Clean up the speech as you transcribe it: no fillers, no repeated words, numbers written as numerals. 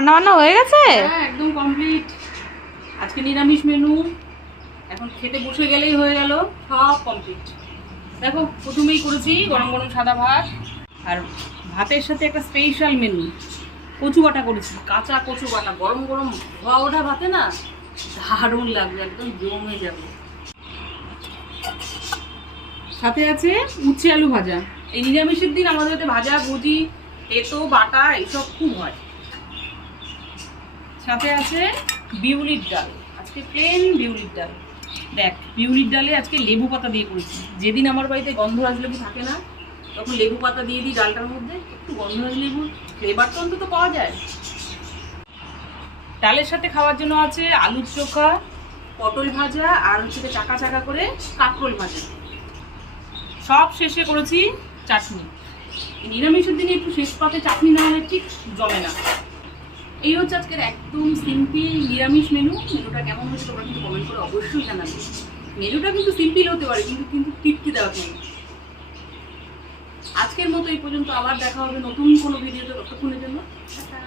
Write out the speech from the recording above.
রান্না বান্না হয়ে গেছে? হ্যাঁ একদম কমপ্লিট। আজকে নিরামিষ মেনু, এখন খেতে বসে গেলেই হয়ে গেল, সব কমপ্লিট। দেখো প্রথমেই করেছি গরম গরম সাদা ভাত, আর ভাতের সাথে একটা স্পেশাল মেনু কচু বাটা করেছি, কাঁচা কচু বাটা, গরম গরম ধোয়া ওঠা ভাতে না দারুণ লাগবে, একদম জমে যাবে। সাথে আছে উচ্ছে আলু ভাজা। এই নিরামিষের দিন আমাদের হাতে ভাজা ভুজি তেতো বাটা এইসব খুব হয়। সাথে আছে বিউলির ডাল, আজকে প্লেন বিউলির ডাল। দেখ বিউলির ডালে আজকে লেবু পাতা দিয়ে করেছি। যেদিন আমার বাড়িতে গন্ধরাজ লেবু থাকে না তখন লেবু পাতা দিয়ে দিই ডালটার মধ্যে, একটু গন্ধরাজ লেবুর ফ্লেভার তো অন্তত পাওয়া যায়। ডালের সাথে খাওয়ার জন্য আছে আলুর চোখা, পটল ভাজা, আর হচ্ছে চাকা চাকা করে কাঁকরোল ভাজা। সব শেষে করেছি চাটনি। নিরামিষের দিনে একটু শেষ পাতে চাটনি না হলে ঠিক জমে না। এই হচ্ছে আজকের একদম সিম্পল নিরামিষ মেনু। মেনুটা কেমন হয়েছে তোমরা কিন্তু কমেন্ট করে অবশ্যই জানাবে। মেনুটা কিন্তু সিম্পল হতে পারে কিন্তু তৃপ্তি দেওয়ার জন্য। আজকের মতো এই পর্যন্ত, আবার দেখা হবে নতুন কোনো ভিডিওতে। ততক্ষণের জন্য টাটা।